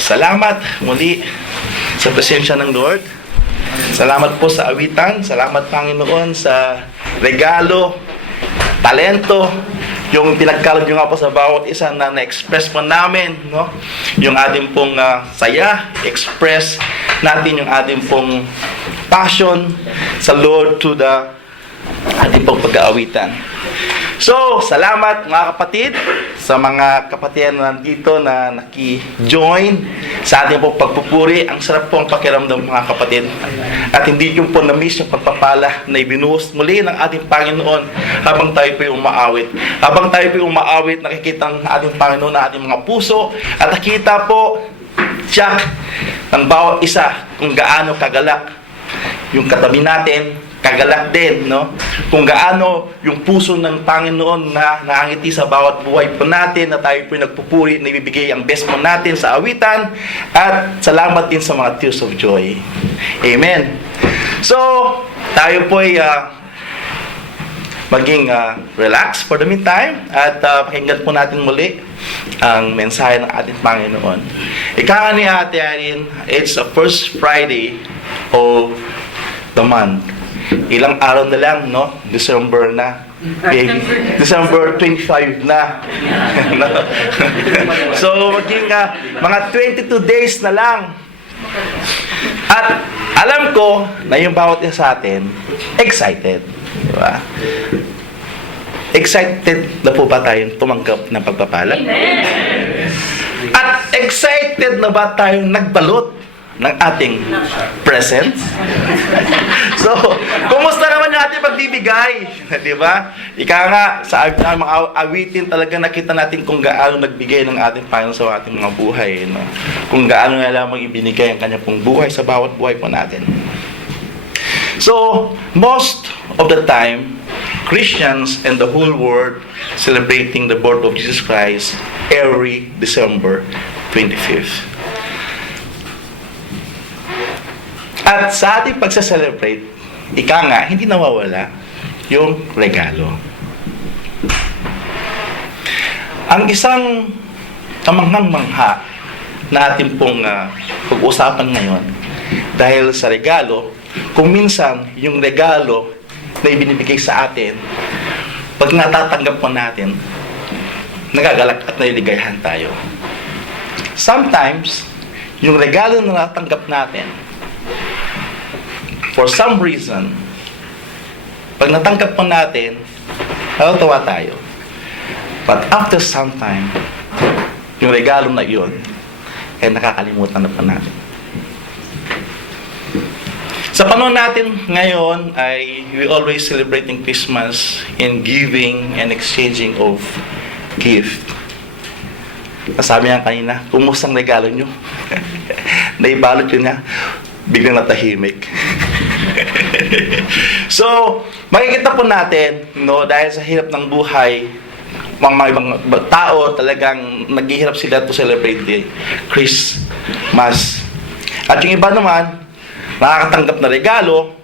Salamat muli sa presensya ng Lord. Salamat po sa awitan. Salamat, Panginoon, sa regalo, talento, yung pinagkalog nyo nga po sa bawat isa na na-express po namin, no? Yung ating pong saya, express natin yung ating pong passion sa Lord to the ating pong pag-aawitan. So, salamat mga kapatid sa mga kapatid na nandito na naki-join sa ating pong pagpupuri. Ang sarap pong pakiramdam mga kapatid. At hindi yung po na-miss yung pagpapala na ibinuhos muli ng ating Panginoon habang tayo po yung umaawit. Habang tayo po yung umaawit, nakikita ng ating Panginoon na ating mga puso at nakita po siya ng bawat isa kung gaano kagalak yung katabi natin, kagalak din, no? Kung gaano yung puso ng Panginoon na nakangiti sa bawat buhay po natin, na tayo po nagpupuri, na ibibigay ang best mo natin sa awitan, at salamat din sa mga tears of joy. Amen. So, tayo po ay maging relax for the meantime, at pakinggan po natin muli ang mensahe ng ating Panginoon. Ika nga ni Ate Arin, it's the first Friday of the month. Ilang araw na lang, no? December na. Baby. December 25 na. So, maging mga 22 days na lang. At alam ko na yung bawat isa sa atin, excited. Diba? Excited na po ba tayong tumanggap ng pagpapala? At excited na ba tayong nagbalot ng ating present? So, kumusta naman yung ating pagbibigay? Di ba? Ika nga, sa mga awitin talaga nakita natin kung gaano nagbigay ng ating Panginoon sa ating mga buhay. No? Kung gaano nga lamang ibinigay ang kanya pong buhay sa bawat buhay po natin. So, most of the time, Christians and the whole world celebrating the birth of Jesus Christ every December 25th. At sa ating pagsa-celebrate, ika nga, hindi nawawala yung regalo. Ang isang kamanghang-mangha na ating pong pag-usapan ngayon, dahil sa regalo, kung minsan yung regalo na ibinibigay sa atin, pag natatanggap po natin, nagagalak at naliligayahan tayo. Sometimes, yung regalo na natanggap natin, for some reason, pag natanggap po natin, natatawa tayo. But after some time, yung regalo na yun, ay nakakalimutan na po natin. Sa panahon natin ngayon, we always celebrating Christmas in giving and exchanging of gift. Sabi nga kanina, kumusta ang regalo nyo? Naibalot yun nga, biglang natahimik. So, makikita po natin, no, dahil sa hirap ng buhay, mga ibang tao talagang naghihirap sila to celebrate the Christmas. At yung iba naman, nakakatanggap na regalo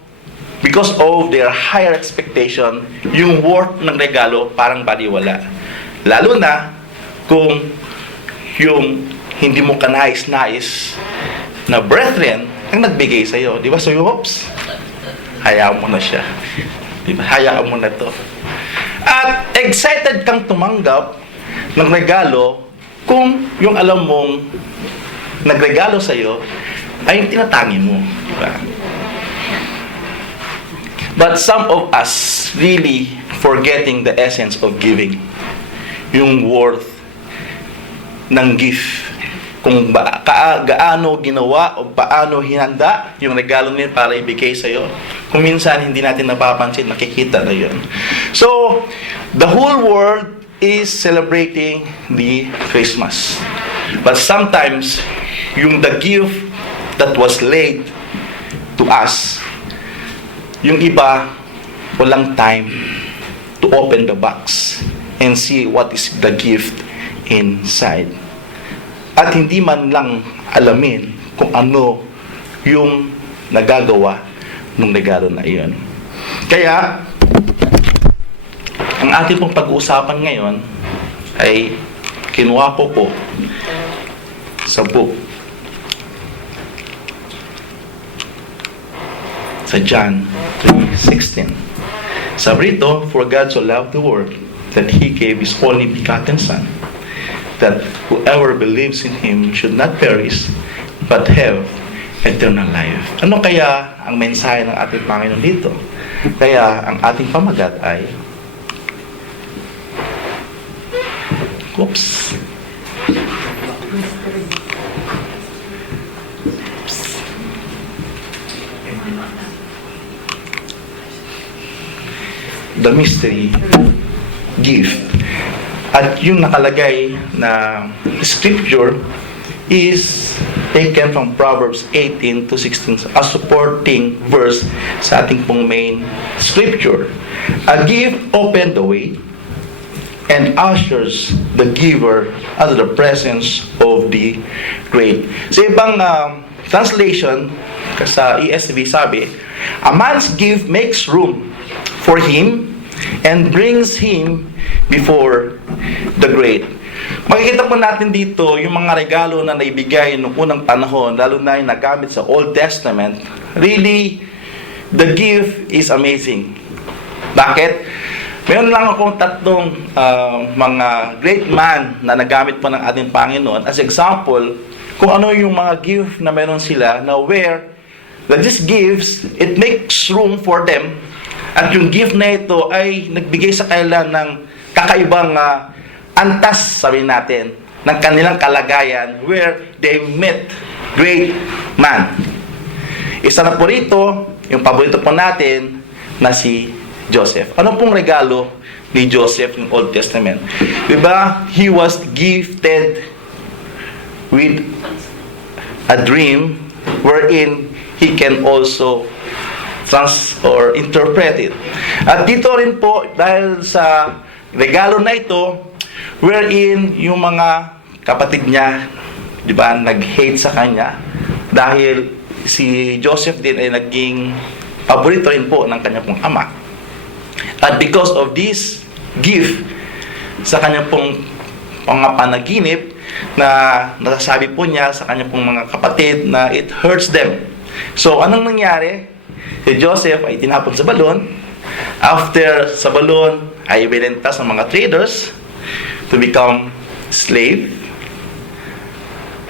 because of their higher expectation, yung worth ng regalo parang baliwala. Lalo na kung yung hindi mo kanais-nais na brethren ang nagbigay sa iyo, di ba? So, oops, hayaan mo na siya. Di ba? Hayaan mo na to. At excited kang tumanggap ng regalo kung yung alam mong nagregalo sa iyo ay yung tinatangi mo. Di ba? But some of us really forgetting the essence of giving. Yung worth ng gift. Kung gaano ginawa o paano hinanda yung regalo niya para ibigay sa iyo. Kung minsan hindi natin napapansin, nakikita na yun. So, the whole world is celebrating the Christmas. But sometimes, yung the gift that was laid to us, yung iba, walang time to open the box and see what is the gift inside. At hindi man lang alamin kung ano yung nagagawa ng regalo na iyon. Kaya, ang ating pong pag-uusapan ngayon ay kinuha ko po sa book sa John 3:16. Sabi rito, "For God so loved the world that He gave His only begotten Son, that whoever believes in Him should not perish, but have eternal life." Ano kaya ang mensahe ng ating Panginoon dito? Kaya ang ating pamagat ay the mystery gift. At yung nakalagay na scripture is taken from Proverbs 18 to 16, a supporting verse sa ating pong main scripture. A gift opened the way and ushers the giver out of the presence of the great. Sa ibang translation, sa ESV sabi, "A man's gift makes room for him and brings him before the great." Makikita po natin dito yung mga regalo na naibigay noong unang panahon, lalo na yung nagamit sa Old Testament. Really, the gift is amazing. Bakit? Meron lang akong tatlong mga great man na nagamit po ng ating Panginoon as example kung ano yung mga gift na meron sila na where that these gifts, it makes room for them, at yung gift na ito ay nagbigay sa kanila ng kakaibang antas, sabihin natin, ng kanilang kalagayan where they met great man. Isa na po rito, yung paborito po natin na si Joseph. Ano pong regalo ni Joseph ng Old Testament? Diba? He was gifted with a dream wherein he can also interpret it. At dito rin po, dahil sa regalo na ito, wherein yung mga kapatid niya, di ba, nag-hate sa kanya dahil si Joseph din ay naging paborito rin po ng kanya pong ama. At because of this gift sa kanya pong mga panaginip na nasasabi po niya sa kanya pong mga kapatid na it hurts them. So, anong nangyari? Si Joseph ay tinapon sa balon. After sa balon ay ibinenta sa mga traders to become slave.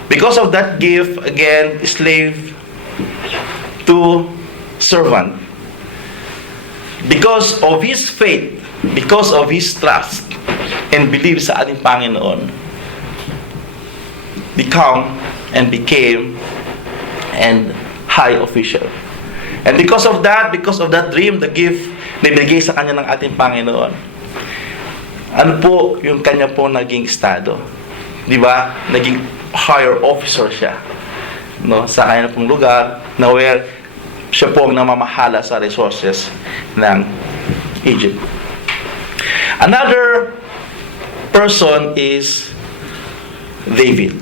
Because of that gift, again, slave to servant. Because of his faith, because of his trust and belief sa ating Panginoon, became an high official. And because of that dream, the gift na ibigay sa kanya ng ating Panginoon, ano po yung kanya po naging estado? Di ba? Naging higher officer siya, no, sa kanya pong lugar na where siya po ang namamahala sa resources ng Egypt. Another person is David.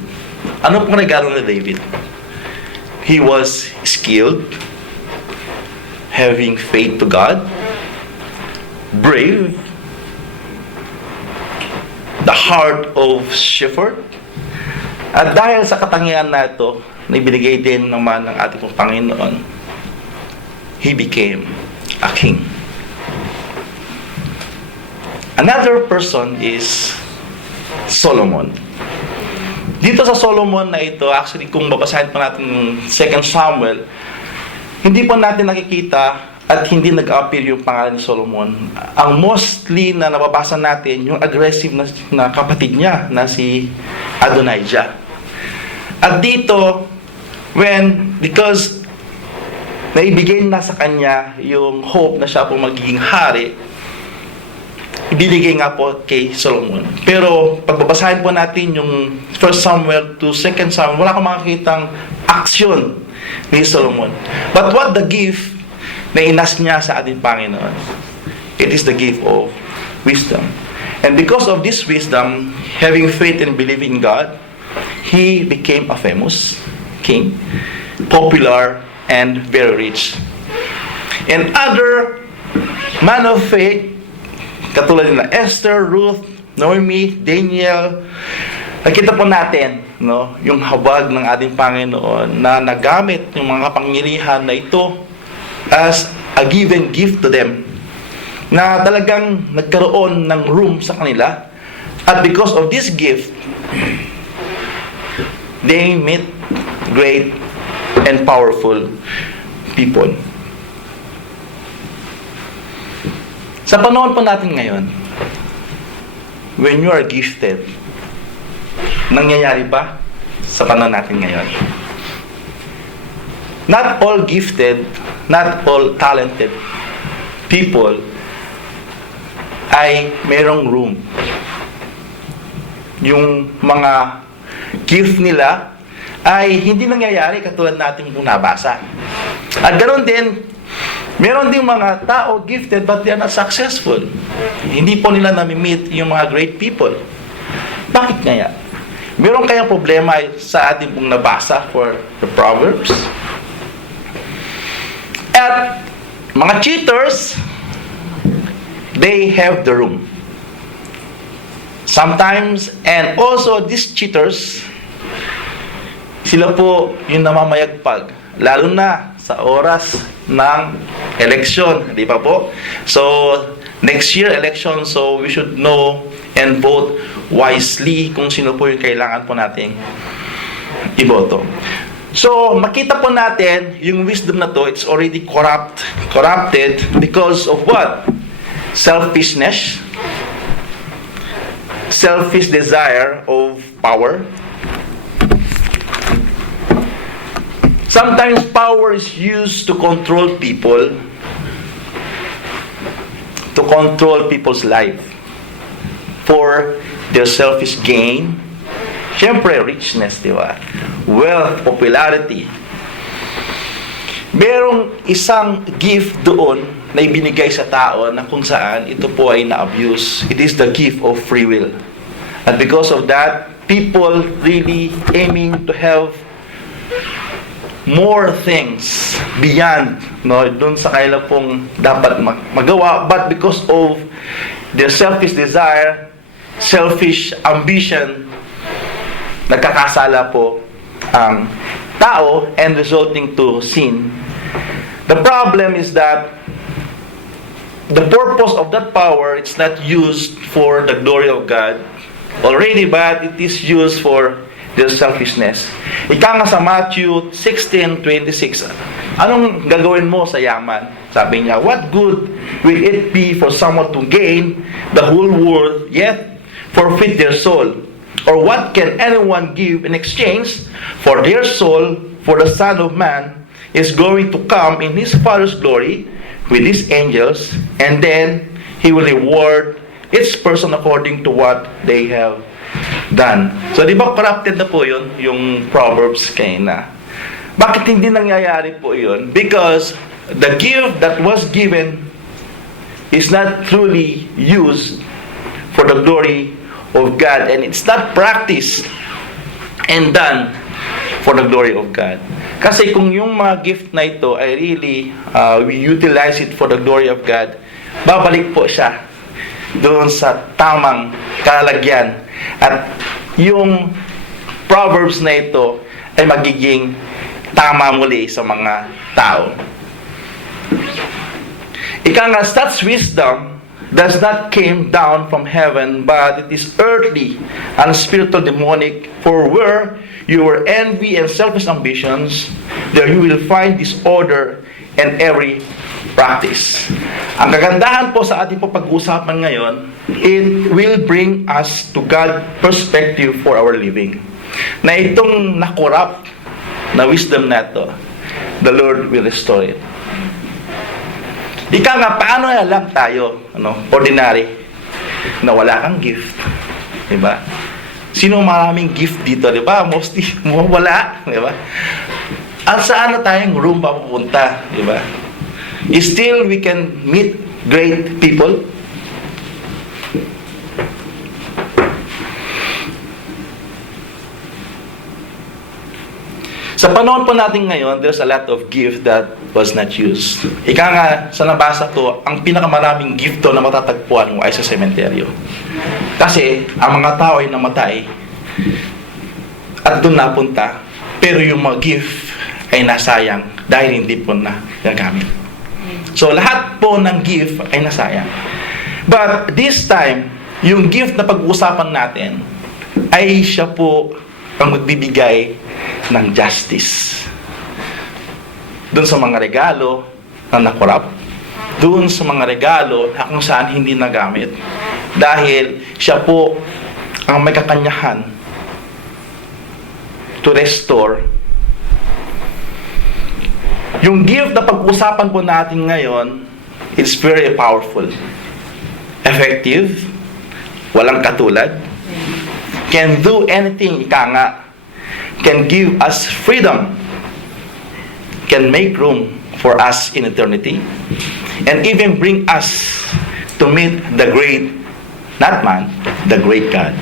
Ano pong regalo ni David? He was skilled, having faith to God, brave, the heart of shepherd. At dahil sa katangian na ito, na ibinigay din naman ng ating Panginoon, he became a king. Another person is Solomon. Dito sa Solomon na ito, actually kung babasahin pa natin yung 2 Samuel, hindi po natin nakikita at hindi nag-appear yung pangalan ni Solomon. Ang mostly na nababasa natin, yung aggressive na kapatid niya na si Adonijah. At dito, because naibigay na sa kanya yung hope na siya po magiging hari, ibinigay nga po kay Solomon. Pero pagbabasahin po natin yung 1 Samuel to 2 Samuel, wala kang makikitang aksyon ni Solomon. But what the gift na inas niya sa ating Panginoon? It is the gift of wisdom. And because of this wisdom, having faith and believing in God, he became a famous king, popular, and very rich. And other man of faith, katulad nila Esther, Ruth, Naomi, Daniel, nakita po natin, no, yung habag ng ating Panginoon na nagamit yung mga kapangyarihan na ito as a given gift to them, na talagang nagkaroon ng room sa kanila, at because of this gift, they meet great and powerful people. Sa panahon po natin ngayon, when you are gifted, nangyayari ba sa panahon natin ngayon? Not all gifted, not all talented people ay mayroong room. Yung mga gift nila ay hindi nangyayari katulad natin kung nabasa. At ganoon din, meron din mga tao gifted but they are not successful. Hindi po nila nami-meet yung mga great people. Bakit kaya? Meron kayang problema sa ating pong nabasa for the Proverbs? At mga cheaters, they have the room. Sometimes, and also these cheaters, sila po yung namamayagpag, lalo na sa oras ng eleksyon, di ba po? So, next year election, so we should know and vote wisely kung sino po yung kailangan po nating iboto. So, makita po natin yung wisdom na to, it's already corrupted because of what? Selfishness, selfish desire of power. Sometimes power is used to control people, to control people's life for their selfish gain. Siyempre, richness, di ba? Wealth, popularity. Merong isang gift doon na ibinigay sa tao na kung saan ito po ay na-abuse. It is the gift of free will. And because of that, people really aiming to have more things beyond doon sa kanila pong dapat magawa, but because of their selfish desire, selfish ambition, nagkakasala po ang tao and resulting to sin. The problem is that the purpose of that power, it's not used for the glory of God already, but it is used for their selfishness. Ika nga sa Matthew 16:26, anong gagawin mo sa yaman? Sabi niya, what good will it be for someone to gain the whole world yet forfeit their soul? Or what can anyone give in exchange for their soul? For the Son of Man is going to come in His Father's glory with His angels, and then He will reward each person according to what they have done. So, di ba corrupted na po yun, yung Proverbs kanina? Bakit hindi nangyayari po yun? Because the gift that was given is not truly used for the glory of God, and it's not practiced and done for the glory of God. Kasi kung yung mga gift na ito ay really we utilize it for the glory of God, babalik po siya doon sa tamang kalagyan, at yung Proverbs na ito ay magiging tama muli sa mga tao. Ika nga, such wisdom does not came down from heaven, but it is earthly and spiritual, demonic. For where your envy and selfish ambitions, there you will find disorder and every practice. Ang kagandahan po sa ating po pag-uusapan ngayon, it will bring us to God perspective for our living. Na itong na-corrupt na wisdom na ito, the Lord will restore it. Ika nga, paano lang tayo, ordinary, na wala kang gift? Diba? Sino maraming gift dito, diba? Mostly, wala, diba? At saan na tayong room papupunta, diba? Still, we can meet great people. Sa panahon po natin ngayon, there's a lot of gift that was not used. Ika nga, sa nabasa ko, ang pinakamaraming gift to na matatagpuan mo ay sa sementeryo. Kasi, ang mga tao ay namatay at doon napunta, pero yung mga gift ay nasayang dahil hindi po na gagamit. So, lahat po ng gift ay nasayang. But this time, yung gift na pag-uusapan natin ay siya po ang magbibigay ng justice. Doon sa mga regalo na nakorap, doon sa mga regalo na kung saan hindi nagamit. Dahil siya po ang may kakanyahan to restore. Yung gift na pag-usapan po natin ngayon is very powerful, effective, walang katulad, can do anything, ika nga, can give us freedom, can make room for us in eternity, and even bring us to meet the great, not man, the great God.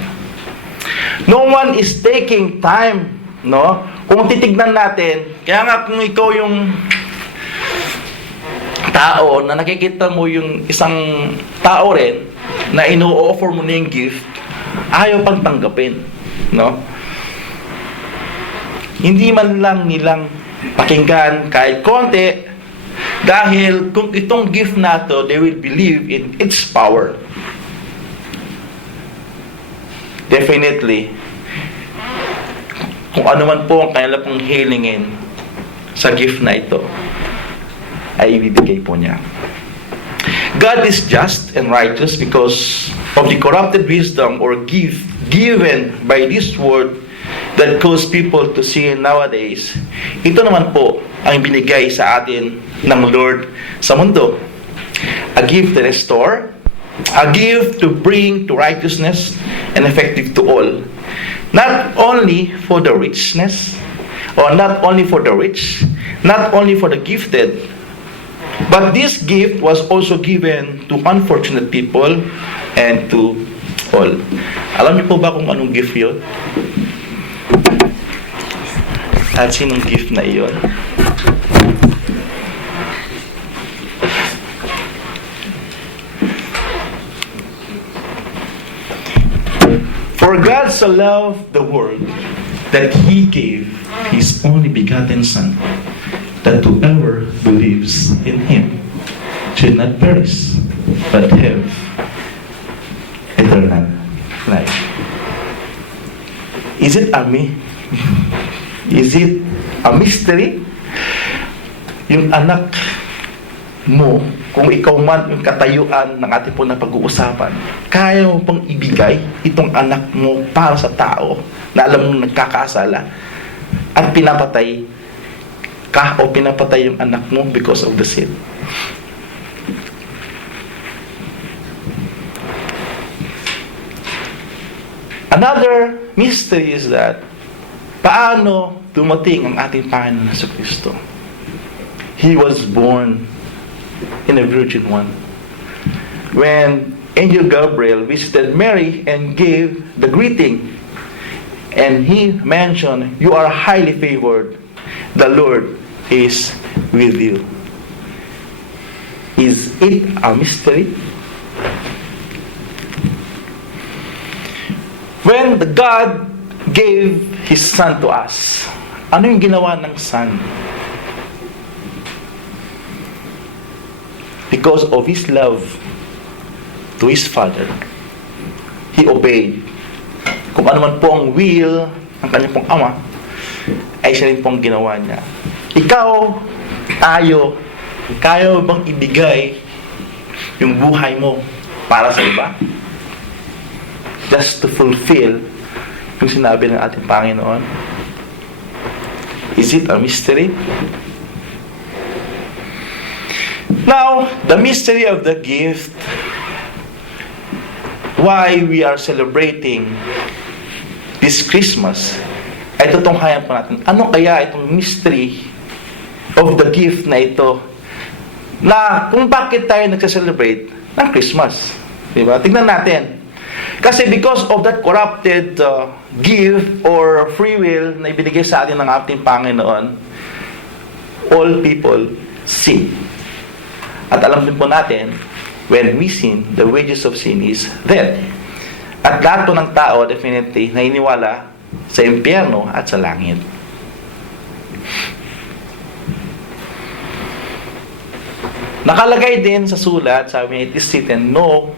No one is taking time, no? Kung titignan natin, kaya nga kung ikaw yung tao na nakikita mo yung isang tao rin na ino-offer mo na yung gift, ayaw pang tanggapin, no? Hindi man lang nilang pakinggan kahit konti, dahil kung itong gift na to, they will believe in its power. Definitely, kung ano man po ang kanila pong hilingin sa gift na ito, ay ibibigay po niya. God is just and righteous because of the corrupted wisdom or gift given by this word that cause people to sin nowadays. Ito naman po ang binigay sa atin ng Lord sa mundo. A gift to restore, a gift to bring to righteousness and effective to all. Not only for the richness, or not only for the rich, not only for the gifted, but this gift was also given to unfortunate people and to all. Alam niyo po ba kung anong gift yun? At sinong gift na iyon? For God so loved the world that He gave His only begotten Son, that whoever believes in Him should not perish, but have eternal life. Is it a mystery? Yung anak mo, kung ikaw man yung katayuan ng ating po na pag-uusapan, kaya mo pang ibigay itong anak mo para sa tao na alam mong nagkakasala at pinapatay ka o pinapatay yung anak mo because of the sin. Another mystery is that paano dumating ang ating Panginoon Jesucristo? He was born in a virgin one. When Angel Gabriel visited Mary and gave the greeting, and he mentioned, "You are highly favored. The Lord is with you." Is it a mystery? When the God gave His Son to us, ano yung ginawa ng Son? Because of His love to His Father, He obeyed. Kung ano man po ang will ng kanyang pong Ama, ay siya rin pong ginawa niya. Ikaw, tayo, kaya mo bang ibigay yung buhay mo para sa iba? Just to fulfill yung sinabi ng ating Panginoon? Is it a mystery? Now, the mystery of the gift, why we are celebrating this Christmas, ay tutunghayan pa natin. Ano kaya itong mystery of the gift na ito, na kung bakit tayo nagsa-celebrate ng Christmas? Diba? Tingnan natin. Kasi because of that corrupted gift or free will na ibinigay sa atin ng ating Panginoon, all people sin. At alam din po natin, when we sin, the wages of sin is death. At lahat po ng tao, definitely, naniniwala sa impyerno at sa langit. Nakalagay din sa sulat, sabi niya, it is written, no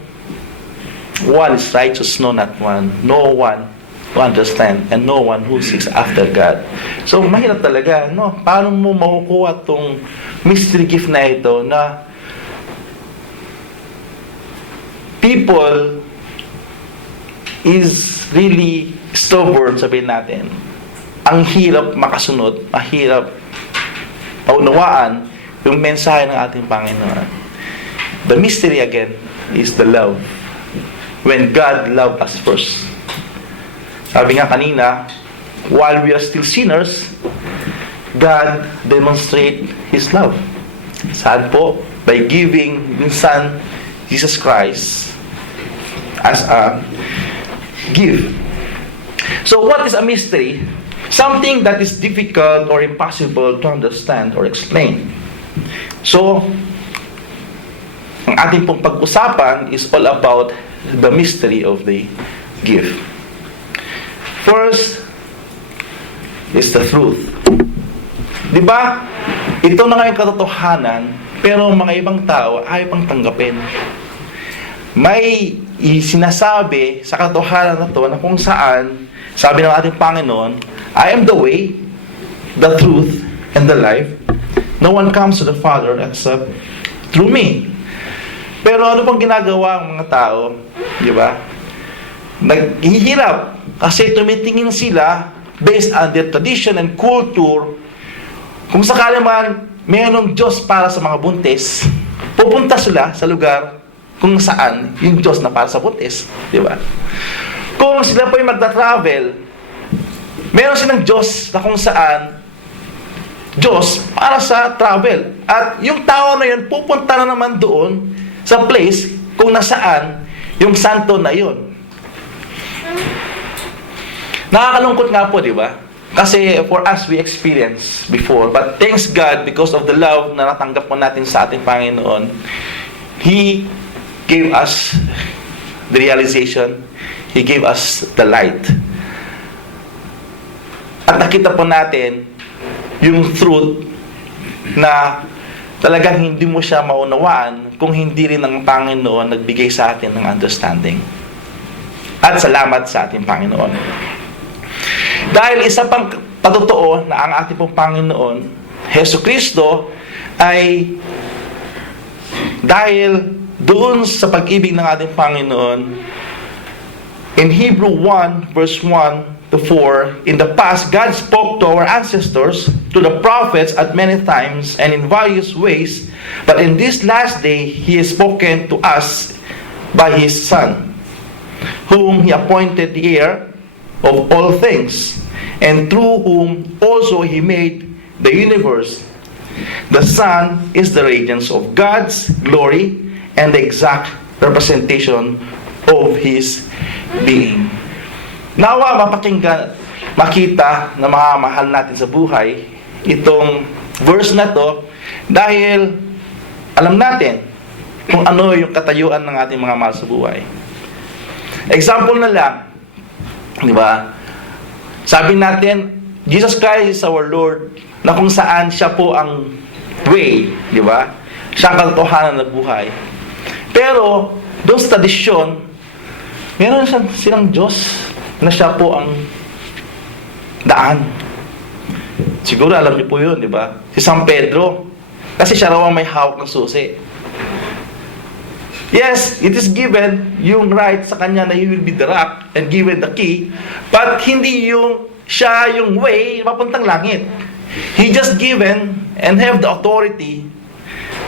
one is righteous, no not one. No one who understand, and no one who seeks after God. So, mahirap talaga, no? Paano mo makukuha tong mystery gift na ito na people is really stubborn, sabihin natin. Ang hirap makasunod, mahirap maunawaan yung mensahe ng ating Panginoon. The mystery again is the love. When God loved us first. Sabi nga kanina, while we are still sinners, God demonstrate His love. Saan po? By giving His Son, Jesus Christ, as a gift. So what is a mystery? Something that is difficult or impossible to understand or explain. So, ang ating pong pag-usapan is all about the mystery of the gift. First is the truth. Di ba? Ito na nga yung katotohanan, pero mga ibang tao ayaw pang tanggapin. May sinasabi sa katotohanan na to na kung saan, sabi ng ating Panginoon, I am the way, the truth, and the life. No one comes to the Father except through me. Pero ano pang ginagawa ang mga tao? Di ba? Naghihirap kasi tumitingin sila based on their tradition and culture. Kung sakali man mayroong Diyos para sa mga buntis, pupunta sila sa lugar kung saan yung Diyos na para sa buntis. Di ba? Kung sila po yung magta-travel, meron silang Diyos na kung saan Diyos para sa travel. At yung tao na yun, pupunta na naman doon sa place kung nasaan yung santo na yun. Nakakalungkot nga po, di ba? Kasi for us, we experienced before. But thanks God, because of the love na natanggap po natin sa ating Panginoon, He gave us the realization. He gave us the light. At nakita po natin yung truth na talagang hindi mo siya maunawaan kung hindi rin ang Panginoon nagbigay sa atin ng understanding. At salamat sa ating Panginoon. Dahil isa pang patotoo na ang ating pong Panginoon, Hesus Kristo, ay dahil doon sa pag-ibig ng ating Panginoon, in Hebrew 1 verse 1 to 4, in the past, God spoke to our ancestors, to the prophets at many times and in various ways, but in this last day, He has spoken to us by His Son, whom He appointed the heir of all things, and through whom also He made the universe. The Son is the radiance of God's glory and the exact representation of His being. Nawa mapakinggan, makita na mga mahal natin sa buhay itong verse na to dahil alam natin kung ano yung katayuan ng ating mga mahal sa buhay. Example na lang, di ba? Sabi natin, Jesus Christ is our Lord, na kung saan siya po ang way, di ba? Siya ang katotohanan ng buhay. Pero doon sa tradisyon, meron silang Diyos na siya po ang daan. Siguro alam niyo po yun, di ba? Si San Pedro, kasi siya raw ang may hawak ng susi. Yes, it is given yung right sa kanya na he will be the rock and given the key, but hindi yung siya yung way papuntang langit. He just given and have the authority,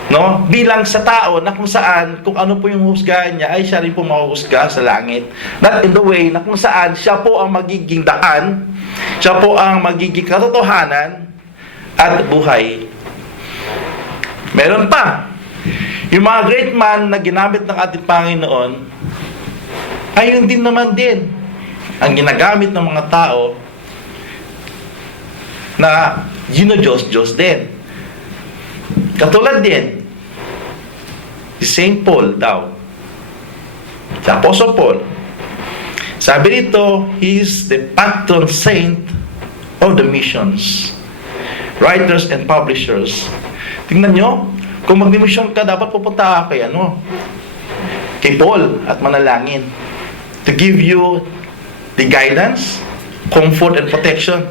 no, bilang sa tao na kung saan, kung ano po yung husgahan niya, ay siya rin po mahuhusga sa langit. Not in the way na kung saan siya po ang magiging daan, siya po ang magiging katotohanan at buhay. Meron pa, yung mga great man na ginamit ng ating Panginoon, ayun din naman din ang ginagamit ng mga tao na Diyos din. Katulad din si Saint Paul daw, si Apostle Paul, sabi rito, he is the patron saint of the missions, writers and publishers. Tingnan nyo, Kung magdemisyon ka, dapat pupunta ka kay kay Paul at manalangin to give you the guidance, comfort, and protection.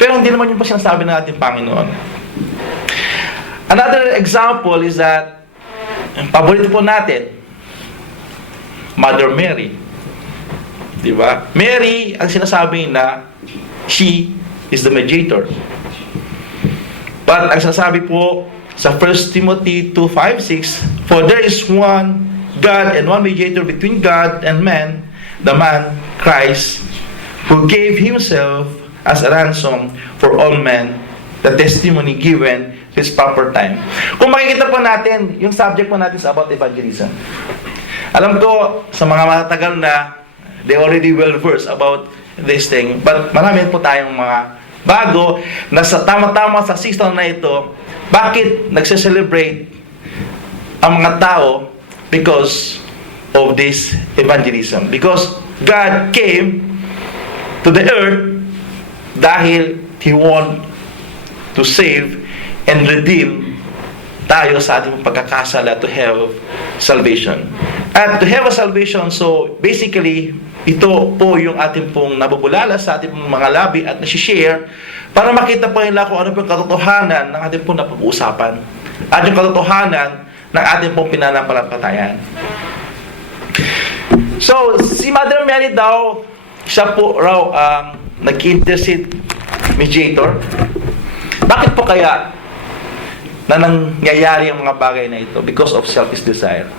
Pero hindi naman yung pa sinasabi ng ating Panginoon. Another example is that, paborito po natin, Mother Mary. Diba? Mary, ang sinasabi na, she is the mediator. But ang sinasabi po sa 1 Timothy 2:5-6, for there is one God and one mediator between God and man, the man, Christ, who gave himself as a ransom for all men, the testimony given his proper time. Kung makikita po natin, yung subject po natin is about evangelism. Alam ko, sa mga matagal na, they already well versed about this thing. But marami po tayong mga bago na sa tama-tama sa season na ito, bakit nagse-celebrate ang mga tao because of this evangelism? Because God came to the earth dahil He want to save and redeem tayo sa ating pagkakasala to have salvation. At to have a salvation, so basically, ito po yung ating pong nabubulala sa ating pong mga labi at nasi-share para makita po nila kung ano po yung katotohanan ng ating pong napag-uusapan at yung katotohanan ng ating pong pinanampalataya. So, si Mother Mary daw, siya po raw ang nag-intercede mediator. Bakit po kaya na nangyayari ang mga bagay na ito? Because of selfish desire.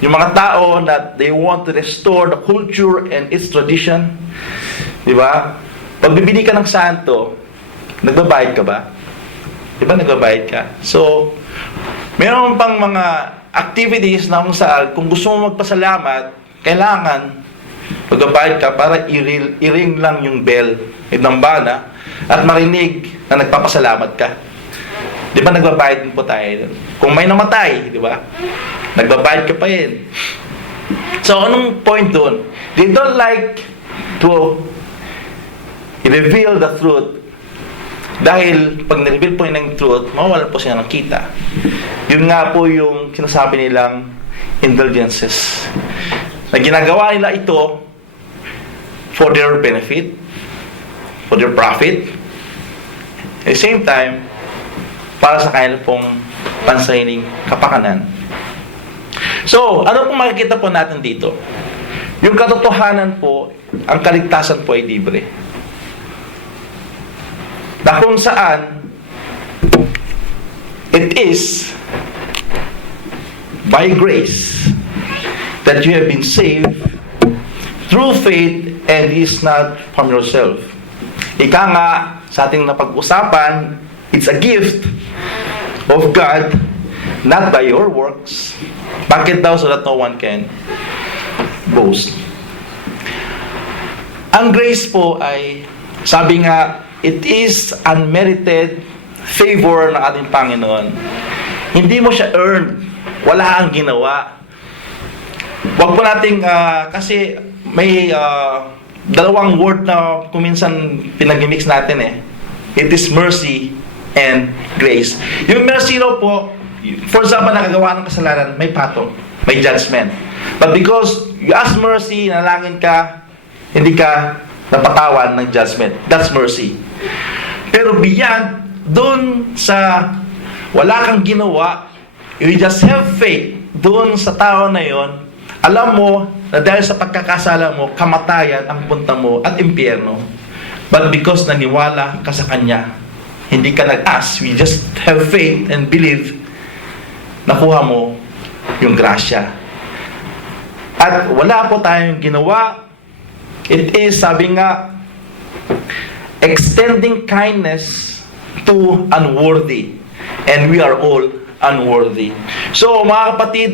Yung mga tao na they want to restore the culture and its tradition. Di ba? Pag bibili ka ng santo, nagbabayad ka ba? Di ba nagbabayad ka? So, meron pang mga activities na kung saan, kung gusto mo magpasalamat, kailangan magbabayad ka para i-ring lang yung bell, yung dambana, at marinig na nagpapasalamat ka. Di ba nagbabayad din po tayo? Kung may namatay, di ba? Nagbabayad ka pa yun. So, anong point doon? They don't like to reveal the truth. Dahil pag nireveal po yun ng truth, mawawalan po siya ng kita. Yun nga po yung sinasabi nilang indulgences. Na ginagawa nila ito for their benefit, for their profit, at the same time, para sa kanilang pong pansariling kapakanan. So, ano pong makikita po natin dito? Yung katotohanan po, ang kaligtasan po ay libre. Na kung saan, it is by grace that you have been saved through faith and is not from yourself. Ika nga, sa ating napag-usapan, it's a gift of God, not by your works. Bakit daw? So that no one can boast. Ang grace po ay, sabi nga, it is unmerited favor ng ating Panginoon. Hindi mo siya earned. Wala kang ginawa. Huwag po nating, kasi may dalawang word na kuminsan pinag-mix natin eh. It is mercy and grace. Yung mercy daw po, for example, nakagawa ng kasalanan, may patong, may judgment. But because you ask mercy, nalangin ka, hindi ka napatawan ng judgment. That's mercy. Pero beyond, dun sa wala kang ginawa, you just have faith dun sa tao na yon, alam mo na dahil sa pagkakasala mo, kamatayan ang punta mo at impyerno. But because naniwala ka sa Kanya, hindi ka nag-ask, we just have faith and believe, nakuha mo yung grasya. At wala po tayong ginawa. It is, sabi nga, extending kindness to unworthy. And we are all unworthy. So, mga kapatid,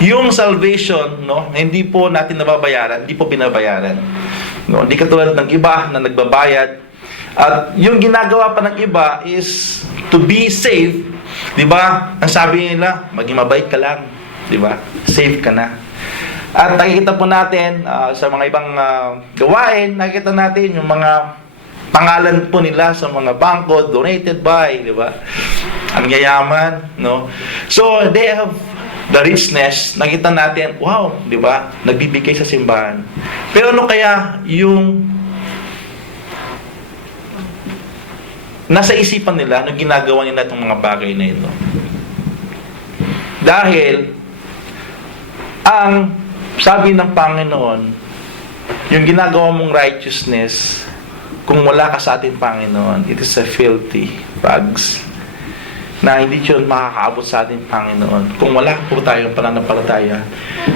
yung salvation, no, hindi po natin nababayaran, hindi po binabayaran. No, hindi katulad ng iba na nagbabayad. At yung ginagawa pa ng iba is to be safe, 'di ba? Ang sabi nila, maging mabait ka lang, 'di ba? Safe ka na. At nakikita po natin sa mga ibang gawain, nakikita natin yung mga pangalan po nila sa mga bangko, donated by, di ba? Ang yayaman, no? So, they have the richness. Nakita natin, wow, di ba? Nagbibigay sa simbahan. Pero ano kaya yung nasa isipan nila nung ginagawa nila itong mga bagay na ito? Dahil, ang sabi ng Panginoon, yung ginagawa mong righteousness, kung wala ka sa ating Panginoon, it is a filthy rags na hindi yun makakaabot sa ating Panginoon kung wala po tayong pananampalataya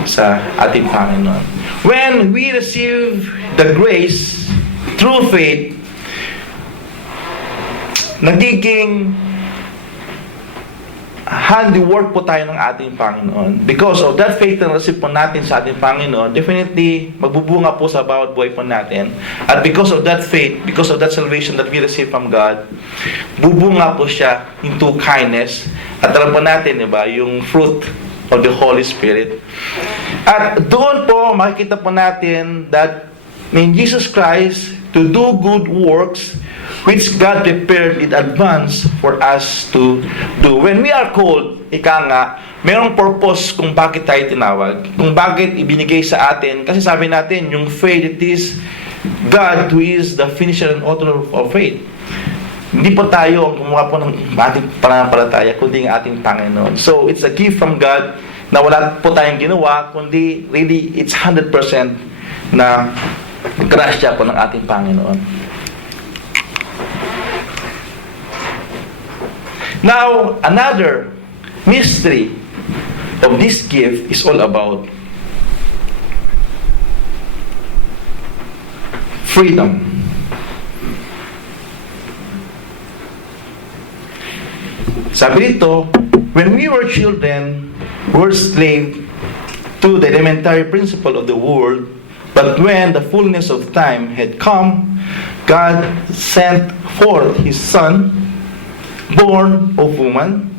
sa ating Panginoon. When we receive the grace through faith, nagiging handiwork po tayo ng ating Panginoon. Because of that faith na receive po natin sa ating Panginoon, definitely magbubunga po sa bawat buhay po natin. At because of that faith, because of that salvation that we receive from God, bubunga po siya into kindness. At alam po natin, diba, yung fruit of the Holy Spirit. At doon po, makikita po natin that in Jesus Christ, to do good works, which God prepared in advance for us to do. When we are called, ika nga, mayroong purpose kung bakit tayo tinawag, kung bakit ibinigay sa atin. Kasi sabi natin, yung faith, it is God who is the finisher and author of faith. Hindi po tayo ang gumawa po ng ating pananampalataya, kundi ang ating Panginoon. So, it's a gift from God na wala po tayong ginawa, kundi really, it's 100% na grasya po ng ating Panginoon. Now, another mystery of this gift is all about freedom. Sabi dito, when we were children, we were slave to the elementary principle of the world, but when the fullness of time had come, God sent forth His Son, born of woman,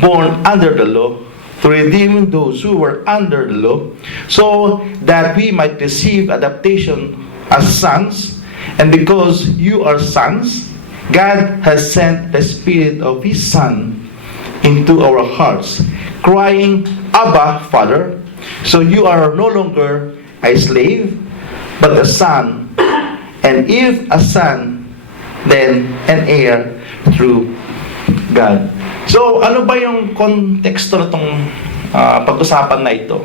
born under the law, to redeem those who were under the law, so that we might receive adoption as sons. And because you are sons, God has sent the Spirit of His Son into our hearts, crying, Abba, Father. So you are no longer a slave, but a son. And if a son, then an heir through God. So, ano ba yung konteksto na itong pag-usapan na ito?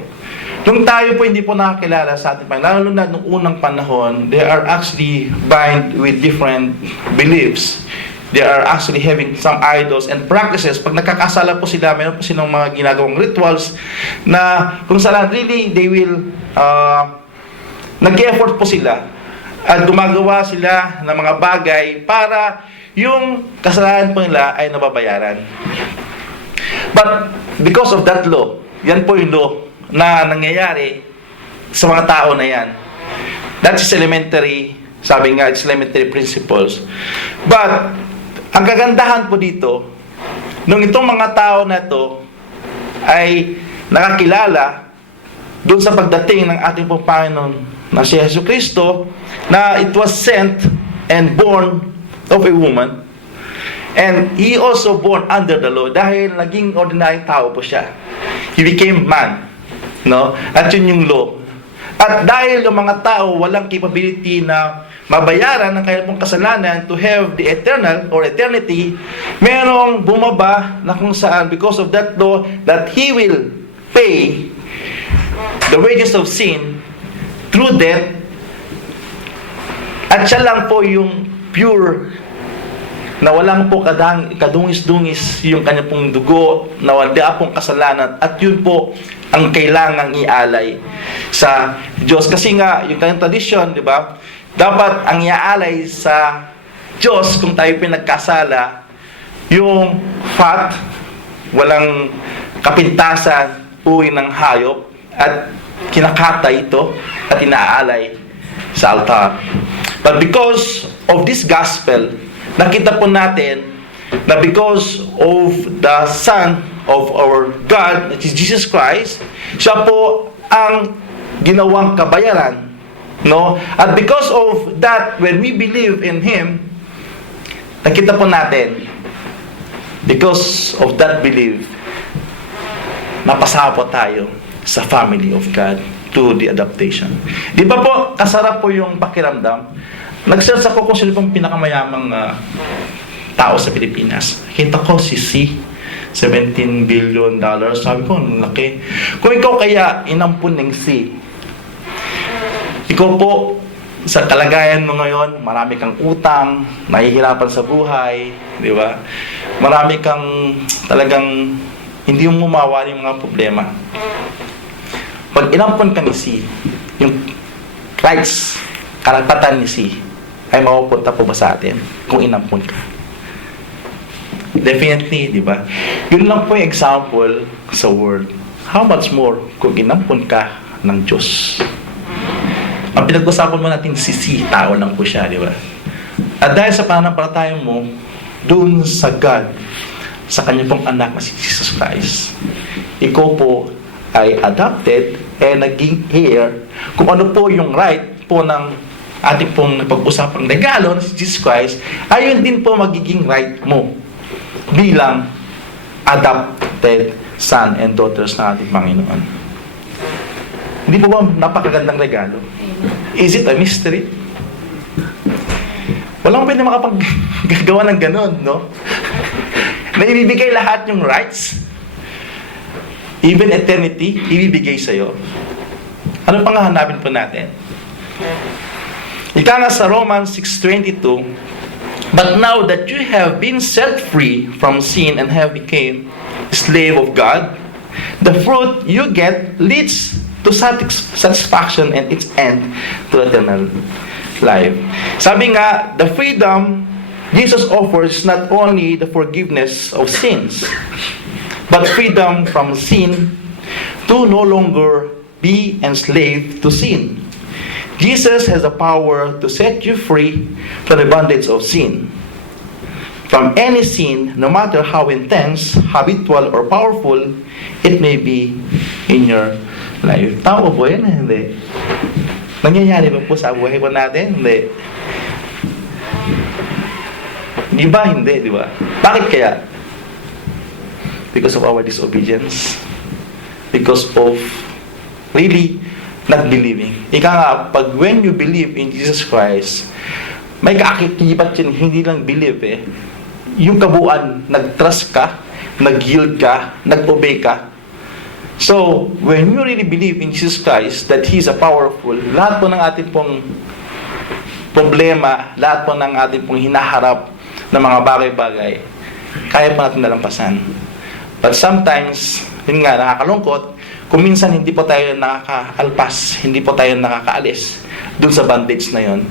Nung tayo po hindi po nakakilala sa ating Panginoon, lalo na nung unang panahon, they are actually bind with different beliefs. They are actually having some idols and practices. Pag nagkakasala po sila, mayroon po silang mga ginagawang rituals na kung saan really they will nag-effort po sila at gumagawa sila ng mga bagay para yung kasalanan po nila ay nababayaran. But because of that law, yan po yung law na nangyayari sa mga tao na yan. That's elementary, sabi nga, it's elementary principles. But ang kagandahan po dito, nung itong mga tao na ito ay nakakilala doon sa pagdating ng ating pong Panginoon na si Jesu Cristo, na it was sent and born of a woman, and He also born under the law, dahil naging ordinary tao po siya. He became man, no? At yun yung law. At dahil yung mga tao walang capability na mabayaran ang kanilang pong kasalanan to have the eternal or eternity, merong bumaba na kung saan, because of that law, that He will pay the wages of sin through death, at siya lang po yung pure, na walang po kadungis-dungis yung kanya pong dugo, na wala pong kasalanan, at yun po ang kailangang ialay sa Diyos. Kasi nga, yung kanyang tradisyon, di ba, dapat ang iaalay sa Diyos kung tayo pinagkasala, yung fat, walang kapintasan, uwi ng hayop, at kinakatay ito, at inaalay sa altar. But because of this gospel, nakita po natin na because of the Son of our God, that is Jesus Christ, siya po ang ginawang kabayaran No? At because of that, when we believe in Him, nakita po natin, because of that belief, napasama po tayo sa family of God to the adoption. Di ba po, kasarap po yung pakiramdam? Nag-search ako kung sino pong pinakamayamang tao sa Pilipinas. Kita ko si C. $17 billion. Sabi ko, ang laki. Kung ikaw kaya inampun ng C, ikaw po, sa kalagayan mo ngayon, marami kang utang, nahihirapan sa buhay, di ba? Marami kang talagang hindi mo mawari yung mga problema. Pag inampun ka ni C, yung rights, karapatan ni C, ay mapupunta po ba sa atin kung inampun ka? Definitely, di ba? Yun lang po yung example sa world. How much more kung inampun ka ng Diyos? Ang pinag-usapan mo natin si tao lang po siya, di ba? At dahil sa pananampalataya mo, doon sa God, sa kanya pong anak na si Jesus Christ, ikaw po ay adopted and naging heir. Kung ano po yung right po ng ating pong napag-usapang regalo na si Jesus Christ, ayun din po magiging right mo bilang adopted son and daughters ng ating Panginoon. Hindi po ba napakagandang regalo? Is it a mystery? Walang pwede makapag-gagawa ng ganun, no? Na ibibigay lahat yung rights, even eternity, ibibigay sa'yo. Ano pang hahanapin po natin? Ika nga sa Romans 6:22, but now that you have been set free from sin and have become slave of God, the fruit you get leads to satisfaction and its end to eternal life. Sabi nga, the freedom Jesus offers not only the forgiveness of sins, but freedom from sin to no longer be enslaved to sin. Jesus has the power to set you free from the bondage of sin. From any sin, no matter how intense, habitual, or powerful it may be in your life. Tama po yan? Hindi. Nangyayari ba po sa buhay po natin? Hindi. Di ba? Hindi, di ba? Bakit kaya? Because of our disobedience. Because of really not believing. Ika nga, pag when you believe in Jesus Christ, may kaakikibat yun, hindi lang believe eh. Yung kabuuan, nag-trust ka, nag-yield ka, nag-obey ka. So, when you really believe in Jesus Christ, that He's a powerful, lahat po ng ating pong problema, lahat po ng ating pong hinaharap na mga bagay-bagay, kaya po natin nalampasan. But sometimes, yun nga, nakakalungkot, kung minsan hindi po tayo nakakaalpas, hindi po tayo nakakaalis dun sa bandage na yon.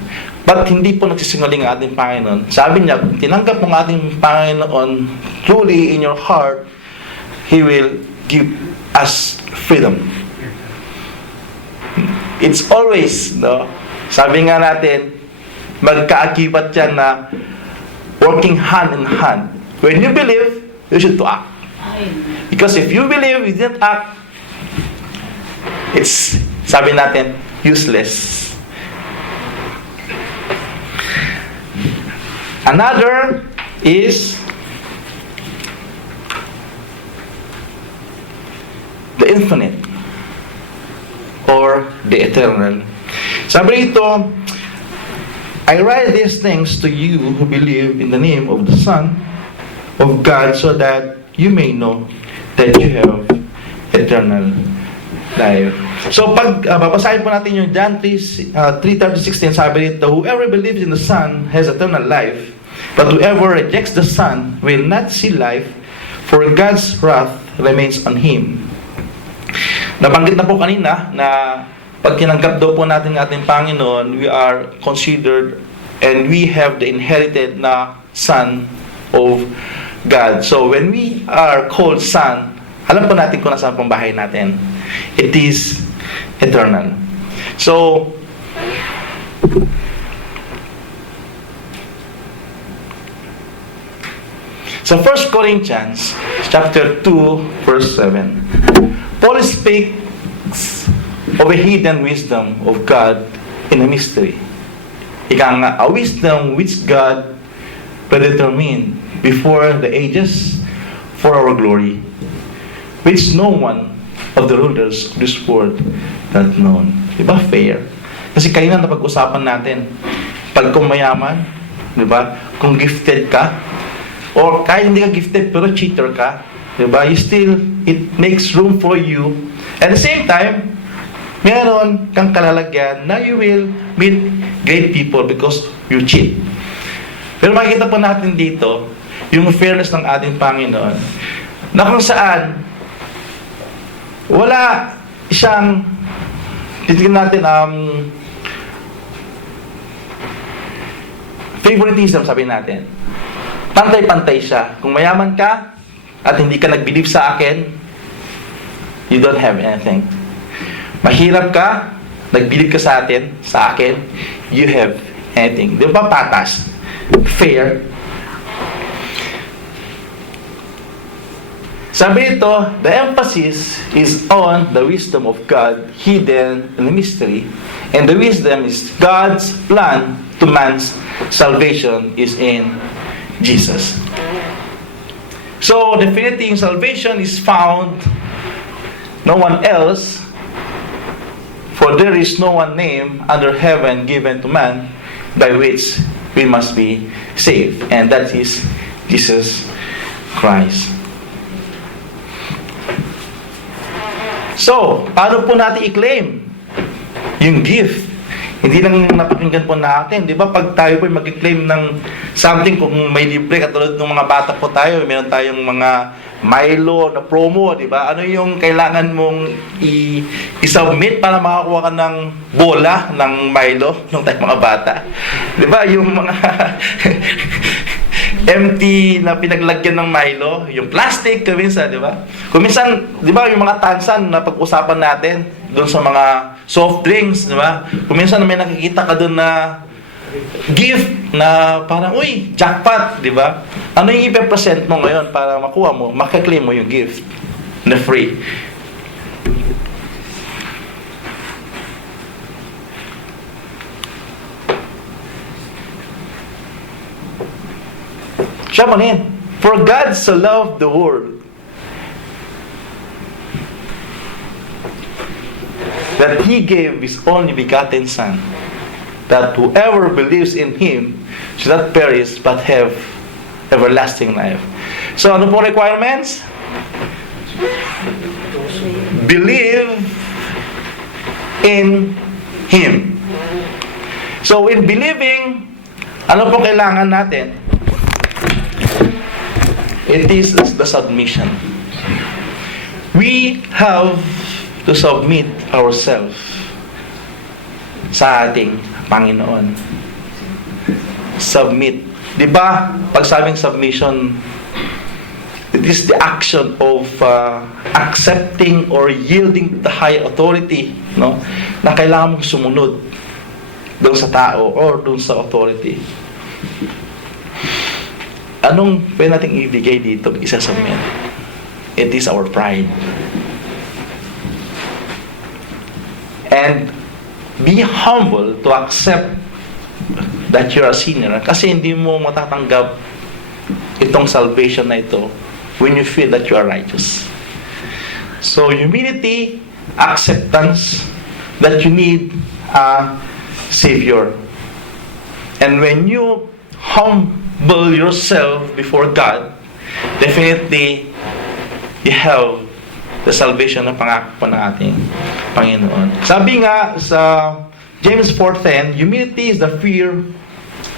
But hindi po nagsisingaling ang ating Panginoon. Sabi niya, kung tinanggap mo ang ating Panginoon truly in your heart, He will give us freedom. It's always, no? Sabi nga natin, magkaakibat yan na working hand in hand. When you believe, you should to act. Because if you believe, you didn't act, it's, sabi natin, useless. Another is the infinite or the eternal. Sabi rito, I write these things to you who believe in the name of the Son of God, so that you may know that you have eternal life. So pag babasahin po natin yung John 3:30-16, sabi rito, whoever believes in the Son has eternal life, but whoever rejects the Son will not see life, for God's wrath remains on him. Nabanggit na po kanina na pag tinanggap daw po natin ng ating Panginoon, we are considered and we have the inherited na Son of God. So when we are called Son, alam po natin kung nasaan pong bahay natin. It is eternal. So, sa 1 Corinthians chapter 2 verse 7, Paul speaks of a hidden wisdom of God in a mystery. Ika nga, a wisdom which God predetermined before the ages for our glory, which no one of the rulers of this world hath known. Diba fair? Kasi kayo na napag-usapan natin. Pag kung mayaman, diba? Kung gifted ka, or kahit hindi ka gifted pero cheater ka, diba? It makes room for you. At the same time, meron kang kalalagyan na you will meet great people because you cheat. Pero makikita po natin dito, yung fairness ng ating Panginoon, na kung saan, wala siyang, titignan natin, favoritism, sabi natin. Pantay-pantay siya. Kung mayaman ka, at hindi ka nag-believe sa akin, you don't have anything. Mahirap ka, nag-believe ka sa akin, you have anything. Di ba patas? Fair. Sabi ito, the emphasis is on the wisdom of God hidden in the mystery, and the wisdom is God's plan to man's salvation is in Jesus. So, definitely salvation is found no one else, for there is no one name under heaven given to man by which we must be saved, and that is Jesus Christ. So, paano po natin i-claim yung gift? Hindi lang napakinggan po natin. Di ba, pag tayo po mag-claim ng something, kung may libre, katulad ng mga bata po tayo, meron tayong mga Milo na promo, di ba? Ano yung kailangan mong i-submit para makakuha ka ng bola ng Milo, nung tayo mga bata? Di ba, yung mga empty na pinaglagyan ng Milo, yung plastic, kuminsan, di ba? Kuminsan, di ba, yung mga tansan na pag-usapan natin, doon sa mga soft drinks, di ba? Kuminsan may nakikita ka doon na gift na parang, uy, jackpot, di ba? Ano yung ipe-present mo ngayon para makuha mo, makaklaim mo yung gift na free? Siya mo rin. For God so loved the world that He gave His only begotten Son, that whoever believes in Him should not perish but have everlasting life. So, ano pong requirements? Believe in Him. So, in believing, ano pong kailangan natin? It is the submission. We have to submit ourselves sa ating Panginoon. Submit. Di ba, pag sabing submission, it is the action of accepting or yielding to the high authority, no? Na kailangan mong sumunod doon sa tao or doon sa authority. Anong pwede natin ibigay dito, isa-submit? It is our pride. And be humble to accept that you're a sinner. Kasi hindi mo matatanggap itong salvation na ito when you feel that you are righteous. So, humility, acceptance that you need a Savior. And when you humble yourself before God, definitely you have the salvation na pangako po ng ating Panginoon. Sabi nga sa James 4:10, humility is the fear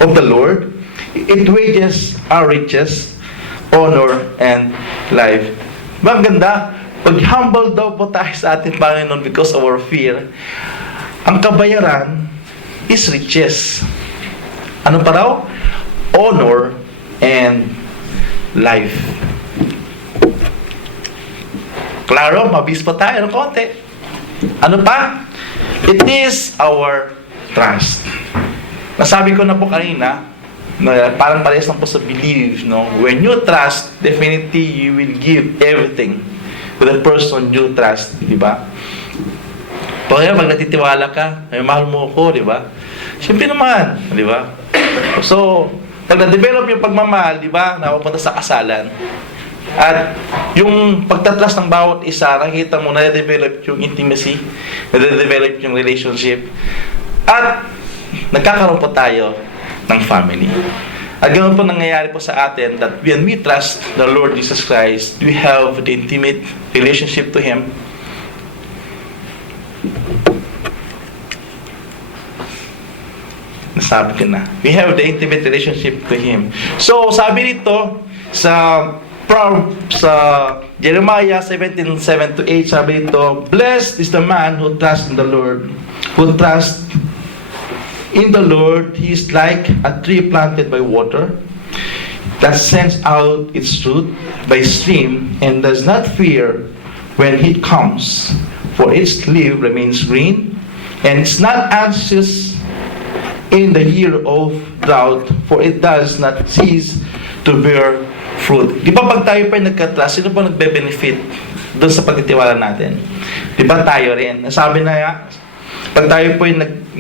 of the Lord. It wages our riches, honor, and life. Maganda, pag humble daw po tayo sa ating Panginoon because of our fear, ang kabayaran is riches. Ano pa raw? Honor and life. Klaro, mabis pa tayo ng konti. Ano pa? It is our trust. Nasabi ko na po kanina, na parang parehas lang po sa believe, no? When you trust, definitely you will give everything to the person you trust, di ba? Kaya pag natitiwala ka, ay mahal mo ako, di ba? Siyempre naman, di ba? So, pag na-develop yung pagmamahal, di ba, napapunta sa kasalan. At yung pagtatras ng bawat isa, nakikita mo, na-develop yung intimacy, na-develop yung relationship. At nagkakaroon po tayo ng family. At ganoon po nangyayari po sa atin that when we trust the Lord Jesus Christ, we have the intimate relationship to Him. Nasabi ko na. We have the intimate relationship to Him. So, sabi nito sa Jeremiah 17:7-8, sabi nito, "Blessed is the man who trusts in the Lord, who trusts in the Lord. He is like a tree planted by water, that sends out its root by stream, and does not fear when heat comes, for its leaf remains green, and is not anxious in the year of drought, for it does not cease to bear fruit." Di ba pag tayo pa nagka-trust, sino pa nagbe-benefit doon sa pagtitiwala natin? Di ba tayo rin? Nasabi na nga, pag tayo po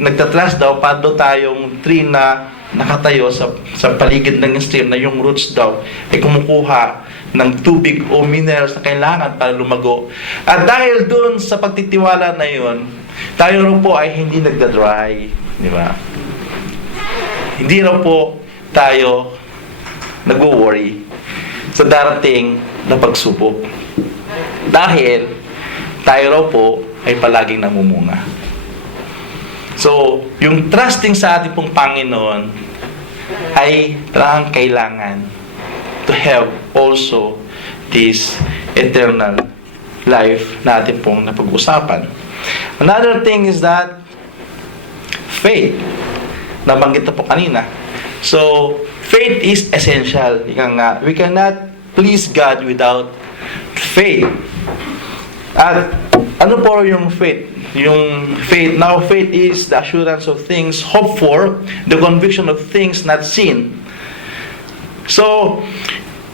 nagtatrust daw, paano tayong tree na nakatayo sa paligid ng stream na yung roots daw ay kumukuha ng tubig o minerals na kailangan para lumago. At dahil doon sa pagtitiwala na yun, tayo rin po ay hindi nagda-dry. Di ba? Hindi rin po tayo nag-worry sa darating na pagsubok. Dahil tayo rin po ay palaging namumunga. So, yung trusting sa ating pong Panginoon ay talagang kailangan to have also this eternal life na ating pong napag-usapan. Another thing is that faith. Nabanggit na po kanina. So, faith is essential. Ika nga, we cannot please God without faith. At ano po yung faith? Yung faith, now faith is the assurance of things hoped for, the conviction of things not seen. So,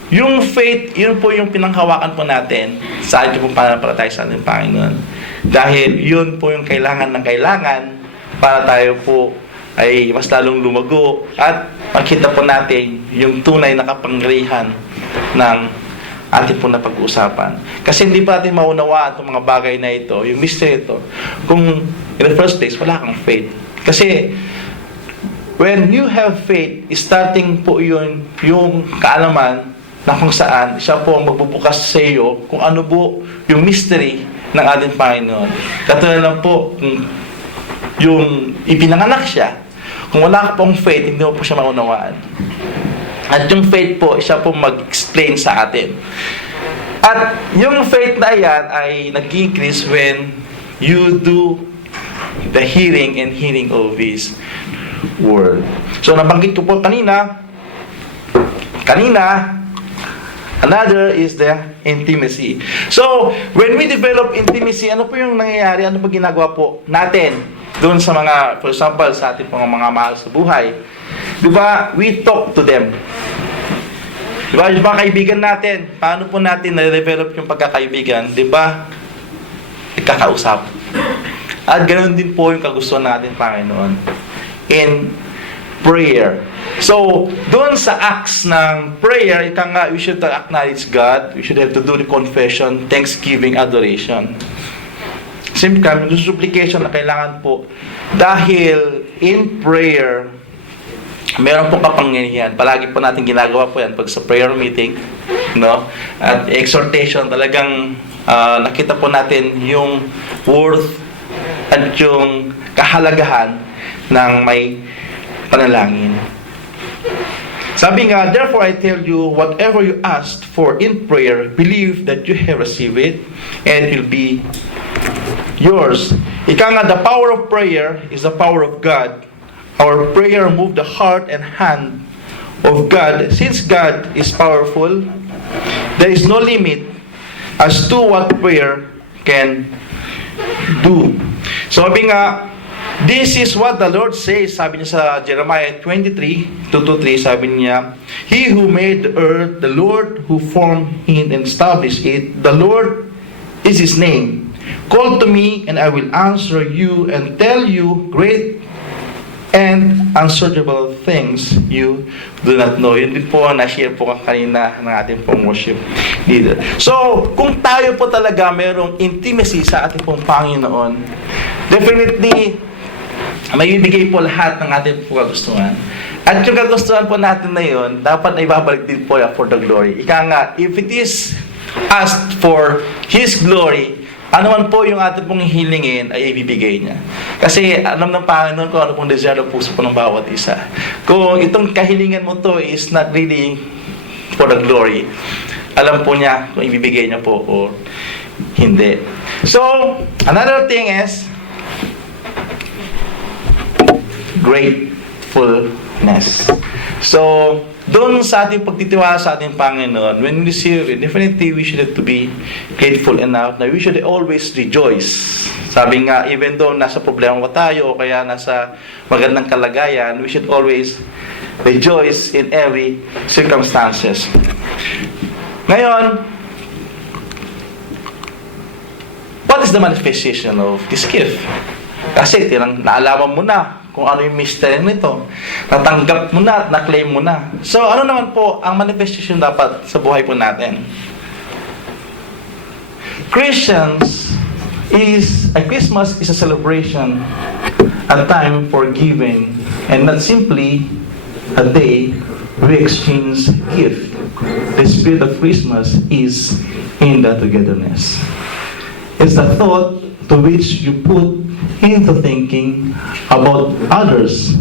yung faith, yun po yung pinanghawakan po natin sa ating pong pananampalataya sa ating Panginoon. Dahil yun po yung kailangan ng kailangan para tayo po ay mas lalong lumago at makita po natin yung tunay na kapangyarihan ng ating po na pag-uusapan. Kasi hindi pa natin maunawaan itong mga bagay na ito, yung mystery ito, kung in the first place, wala kang faith. Kasi, when you have faith, starting po yun, yung kaalaman na kung saan, siya po ang magbubukas sa iyo kung ano po yung mystery ng ating Panginoon. Katulad lang po, kung yung ipinanganak siya, kung wala ka pong faith, hindi mo po siya maunawaan. At yung faith po, siya po mag-explain sa atin. At yung faith na yan ay nag-increase when you do the hearing and hearing of His Word. So, nabanggit ko po kanina, another is the intimacy. So, when we develop intimacy, ano po yung nangyayari? Ano po ginagawa po natin doon sa mga, for example, sa ating mga mahal sa buhay? Diba, we talk to them. Diba, yung mga kaibigan natin, paano po natin na-develop yung pagkakaibigan? Diba, nagkakausap. At ganoon din po yung kagustuhan natin, Panginoon, in prayer. So, doon sa acts ng prayer, ika nga, we should acknowledge God, we should have to do the confession, thanksgiving, adoration. Simple kami, yung supplication na kailangan po. Dahil in prayer, meron pong kapangyarihan. Palagi po natin ginagawa po yan pag sa prayer meeting, no? At exhortation, talagang nakita po natin yung worth at yung kahalagahan ng may panalangin. Sabi nga, therefore I tell you, whatever you asked for in prayer, believe that you have received it, and it will be yours. Ika nga, the power of prayer is the power of God. Our prayer moves the heart and hand of God. Since God is powerful, there is no limit as to what prayer can do. So, sabi nga, this is what the Lord says, sabi niya sa Jeremiah 23:2-3, sabi niya, He who made the earth, the Lord who formed it and established it, the Lord is His name. Call to me, and I will answer you and tell you great and unsearchable things you do not know. Yun din po ang na-share po kanina ng ating pong worship leader. So, kung tayo po talaga mayroong intimacy sa ating pong Panginoon, definitely, may bibigay po lahat ng ating pong kagustuhan. At yung kagustuhan po natin na yun, dapat na ibabalik din po for the glory. Ika nga, if it is asked for His glory, ano man po yung ating pong hilingin ay ibibigay niya. Kasi alam ng Panginoon kung ano pong desire ng puso po ng bawat isa. Kung itong kahilingan mo to is not really for the glory, alam po niya kung ibibigay niya po o hindi. So, another thing is gratefulness. So, doon sa ating pagtitiwala sa ating Panginoon, when we receive it, definitely we should have to be grateful enough na we should always rejoice. Sabi nga, even though nasa problema pa tayo o kaya nasa magandang kalagayan, we should always rejoice in every circumstances. Ngayon, what is the manifestation of this gift? Kasi naalaman mo na kung ano yung mystery nito. Natanggap mo na at na-claim mo na. So, ano naman po ang manifestation dapat sa buhay po natin? Christmas is a celebration, a time for giving, and not simply a day we exchange gift. The spirit of Christmas is in the togetherness. It's the thought to which you put into thinking about others.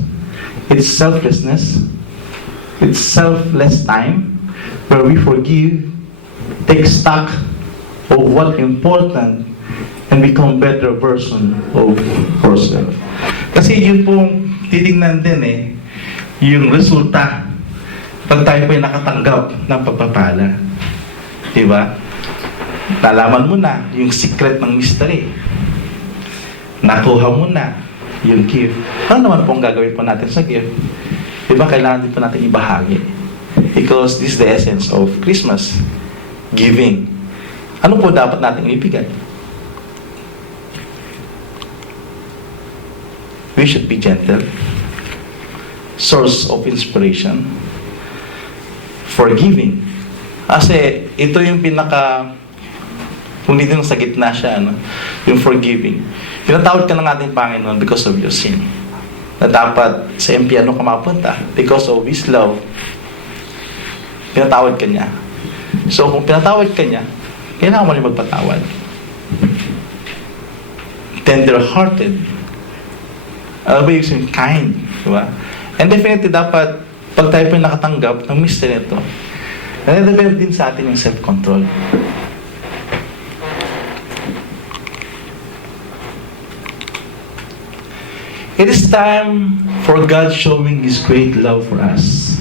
It's selflessness. It's selfless time where we forgive, take stock of what's important, and become better version of ourselves. Kasi yun pong titingnan din yung resulta pag tayo po'y nakatanggap ng pagpapala. Diba? Nalaman mo na yung secret ng mystery. Nakuha mo na yung gift. Ano naman pong gagawin po natin sa gift? Diba kailangan din po natin ibahagi? Because this is the essence of Christmas. Giving. Ano po dapat natin ibigay? We should be gentle. Source of inspiration. Forgiving. Kasi ito yung kung dito sa gitna siya, yung forgiving. Pinatawad ka ng ating Panginoon because of your sin. Na dapat sa impyerno ka mapunta because of His love. Pinatawad ka niya. So, kung pinatawad ka niya, kailangan mo rin magpatawad. Tender-hearted. Alam ba yung kind? Diba? And definitely dapat, pag tayo po nakatanggap ng mystery nito, nade-develop din sa atin yung self-control. It is time for God showing His great love for us.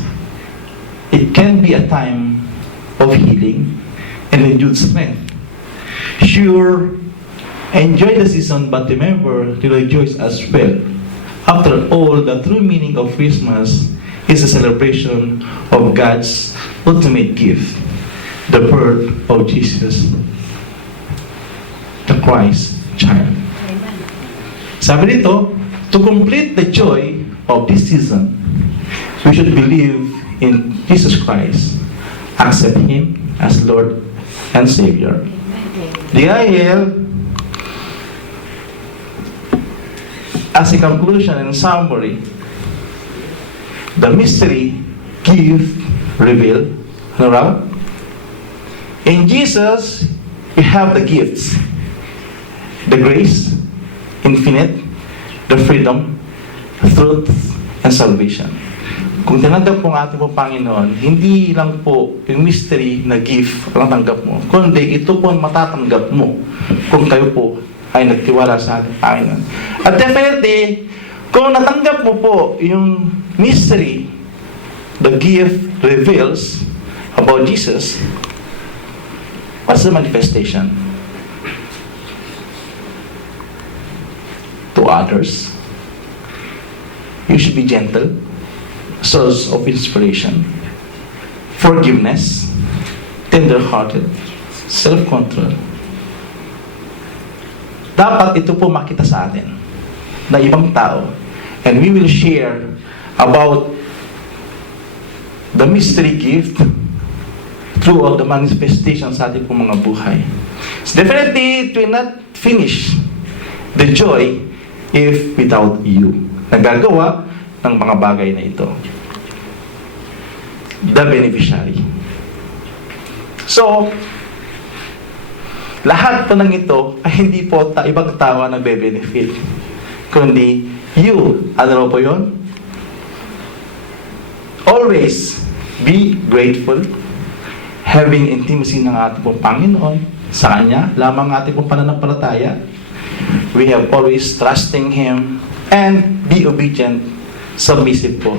It can be a time of healing and renewed strength. Sure, enjoy the season, but remember to rejoice as well. After all, the true meaning of Christmas is a celebration of God's ultimate gift, the birth of Jesus, the Christ child. Sabi dito, to complete the joy of this season, we should believe in Jesus Christ, accept Him as Lord and Savior. Dahil, as a conclusion and summary, the mystery, gift, reveal, in Jesus, we have the gifts, the grace, infinite, the freedom, truth, and salvation. Kung tinanggap po ang ating po Panginoon, hindi lang po yung mystery na gift ang tanggap mo, kundi ito po ang matatanggap mo kung kayo po ay nagtiwala sa ating Panginoon. At definitely, kung natanggap mo po yung mystery, the gift reveals about Jesus, what's the manifestation? To others, you should be gentle, source of inspiration, forgiveness, tender-hearted, self-control. dapat ito po makita sa atin na ibang tao. And we will share about the mystery gift throughout the manifestation sa ating pong mga buhay. So definitely, it will not finish the joy if without you. Nagagawa ng mga bagay na ito. The beneficiary. So, lahat po ng ito ay hindi po ibang tao ang nagbe-benefit, kundi you. Ano po yun? Always be grateful, having intimacy ng ating pong Panginoon, sa Kanya, lamang ating pong pananampalataya. We have always trusting Him, and be obedient, submissive po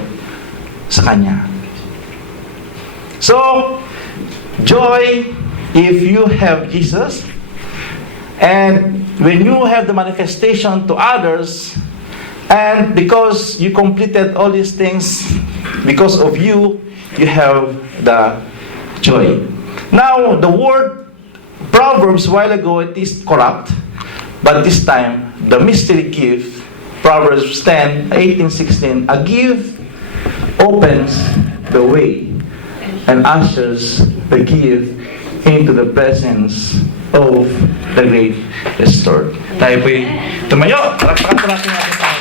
sa Kanya. So, joy if you have Jesus, and when you have the manifestation to others, and because you completed all these things, because of you, you have the joy. Now, the word Proverbs, while ago, it is corrupt, but this time, the mystery gift, Proverbs 10:18-16, a gift opens the way and ushers the gift into the presence of the great restored. Tayo po'y tumayo. Palakpakan po natin natin.